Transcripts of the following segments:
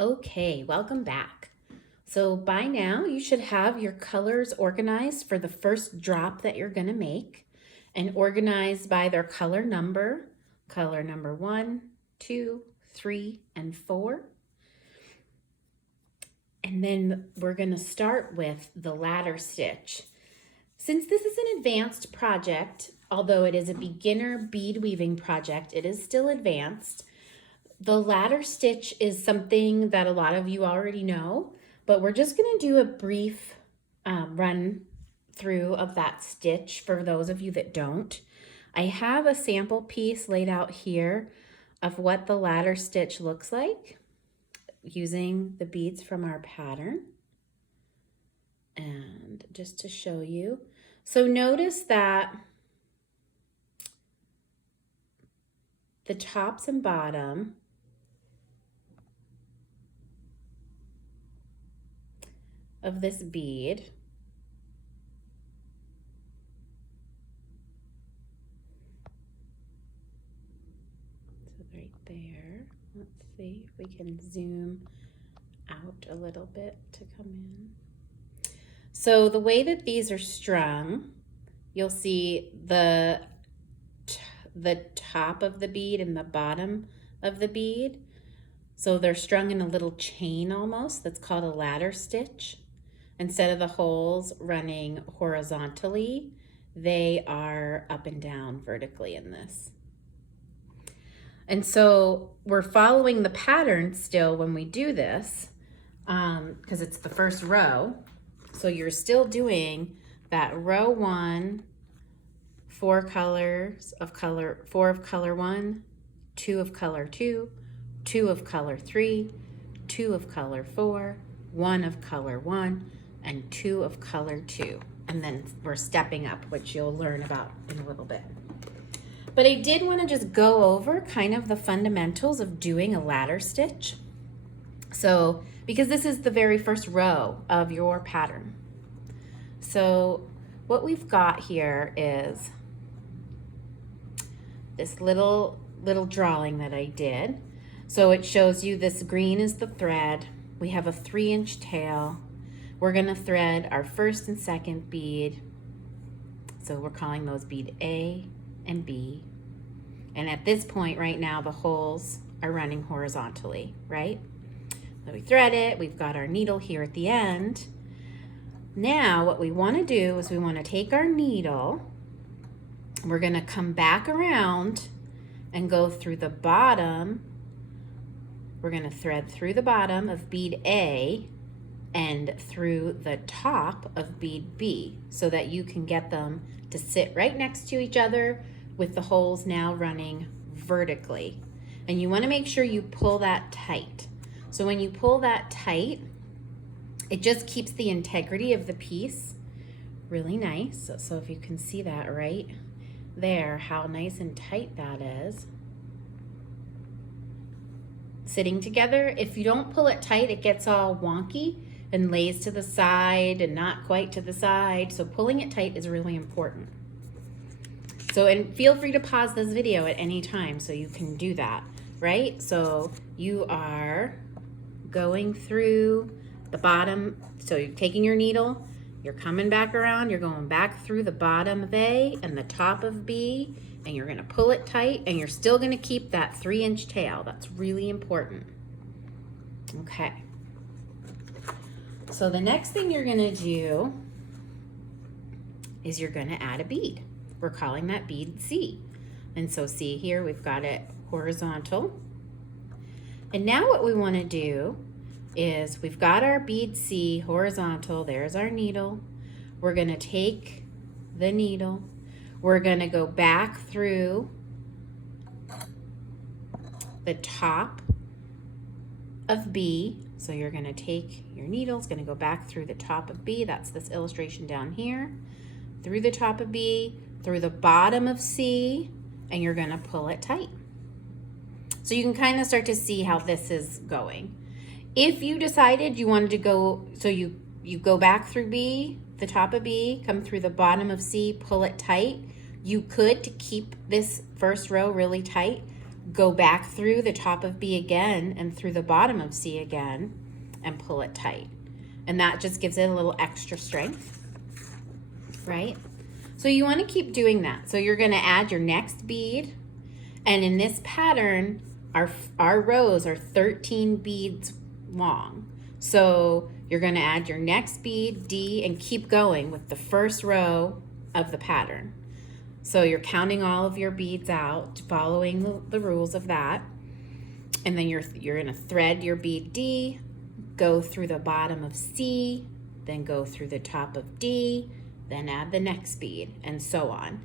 Okay, welcome back. So by now you should have your colors organized for the first drop that you're gonna make and organized by their color number 1, 2, 3, and 4. And then we're gonna start with the ladder stitch. Since this is an advanced project, although it is a beginner bead weaving project, it is still advanced. The ladder stitch is something that a lot of you already know, but we're just going to do a brief run through of that stitch for those of you that don't. I have a sample piece laid out here of what the ladder stitch looks like using the beads from our pattern. And just to show you. So notice that the tops and bottom of this bead so right there, let's see if we can zoom out a little bit to come in. So the way that these are strung, you'll see the top of the bead and the bottom of the bead, so they're strung in a little chain almost. That's called a ladder stitch. Instead of the holes running horizontally, they are up and down vertically in this. And so we're following the pattern still when we do this, because it's the first row. So you're still doing that row 1, 4 colors of color, 4 of color 1, 2 of color 2, 2 of color 3, 2 of color 4, 1 of color 1, and 2 of color 2. And then we're stepping up, which you'll learn about in a little bit. But I did want to just go over kind of the fundamentals of doing a ladder stitch. So, because this is the very first row of your pattern. So what we've got here is this little drawing that I did. So it shows you this green is the thread. We have a 3-inch tail. We're gonna thread our first and second bead. So we're calling those bead A and B. And at this point right now, the holes are running horizontally, right? So we thread it, we've got our needle here at the end. Now what we wanna do is we wanna take our needle, we're gonna come back around and go through the bottom. We're gonna thread through the bottom of bead A and through the top of bead B so that you can get them to sit right next to each other with the holes now running vertically. And you want to make sure you pull that tight. So when you pull that tight, it just keeps the integrity of the piece really nice. So if you can see that right there, how nice and tight that is. Sitting together, if you don't pull it tight, it gets all wonky and lays to the side and not quite to the side. So pulling it tight is really important. So, and feel free to pause this video at any time so you can do that, right? So you are going through the bottom. So you're taking your needle, you're coming back around, you're going back through the bottom of A and the top of B, and you're gonna pull it tight, and you're still gonna keep that 3-inch tail. That's really important. Okay. So the next thing you're gonna do is you're gonna add a bead. We're calling that bead C. And so see here, we've got it horizontal. And now what we wanna do is we've got our bead C horizontal, there's our needle. We're gonna take the needle, we're gonna go back through the top of B. So you're gonna take your needle, it's gonna go back through the top of B, that's this illustration down here, through the top of B, through the bottom of C, and you're gonna pull it tight. So you can kind of start to see how this is going. If you decided you wanted to go, so you go back through B, the top of B, come through the bottom of C, pull it tight, you could, to keep this first row really tight, go back through the top of B again and through the bottom of C again and pull it tight. And that just gives it a little extra strength, right? So you want to keep doing that. So you're going to add your next bead, and in this pattern, our rows are 13 beads long. So you're going to add your next bead, D, and keep going with the first row of the pattern. So you're counting all of your beads out, following the rules of that. And then you're going to thread your bead D, go through the bottom of C, then go through the top of D, then add the next bead, and so on.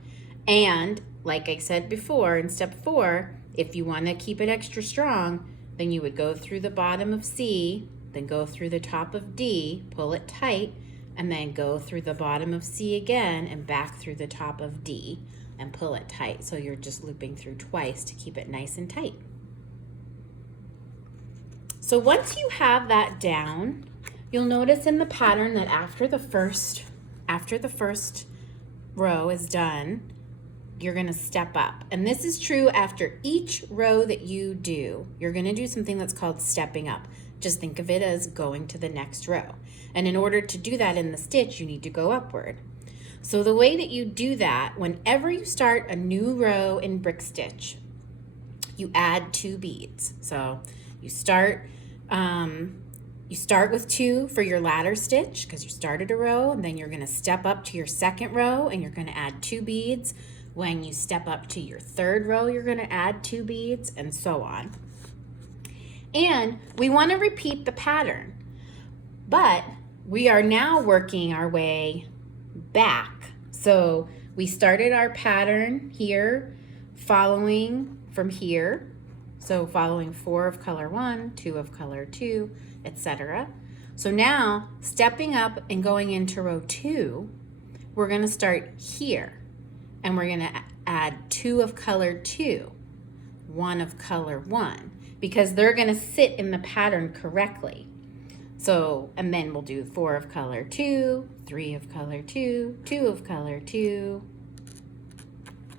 And like I said before, in step 4, if you want to keep it extra strong, then you would go through the bottom of C, then go through the top of D, pull it tight, and then go through the bottom of C again and back through the top of D and pull it tight. So you're just looping through twice to keep it nice and tight. So once you have that down, you'll notice in the pattern that after the first row is done, you're going to step up. And this is true after each row that you do. You're going to do something that's called stepping up. Just think of it as going to the next row. And in order to do that in the stitch, you need to go upward. So the way that you do that, whenever you start a new row in brick stitch, you add 2 beads. So you start with 2 for your ladder stitch because you started a row, and then you're going to step up to your second row and you're going to add 2 beads. When you step up to your third row, you're going to add 2 beads, and so on. And we want to repeat the pattern, but we are now working our way back. So we started our pattern here, following from here. So following 4 of color 1, 2 of color 2, etc. So now stepping up and going into row 2, we're going to start here, and we're going to add 2 of color 2, 1 of color 1, because they're going to sit in the pattern correctly. So, and then we'll do 4 of color 2, 3 of color 2, 2 of color 2,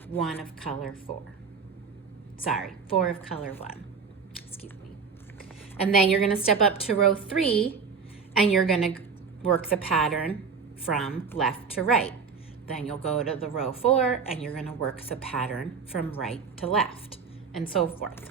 1 of color 4. Sorry, 4 of color 1. Excuse me. And then you're going to step up to row 3, and you're going to work the pattern from left to right. Then you'll go to the row 4, and you're going to work the pattern from right to left, and so forth.